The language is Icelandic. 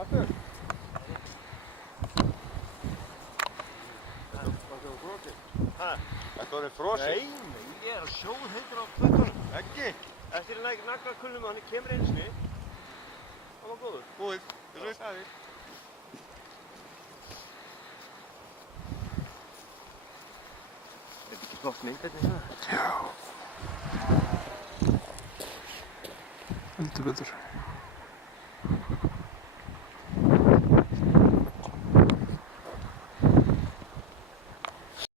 Aftur. Varstu frosið? Hæ? Þetta voru frosið? Nei, ég er á sjóðheitur á puttunum. Ekki? Eftir að nagla kulnum og hann kemur einu sinni. Það var góður. Búið, eins og ég sagði. Þetta er ekki flott mynd, þetta er það. Já. Heldur betur.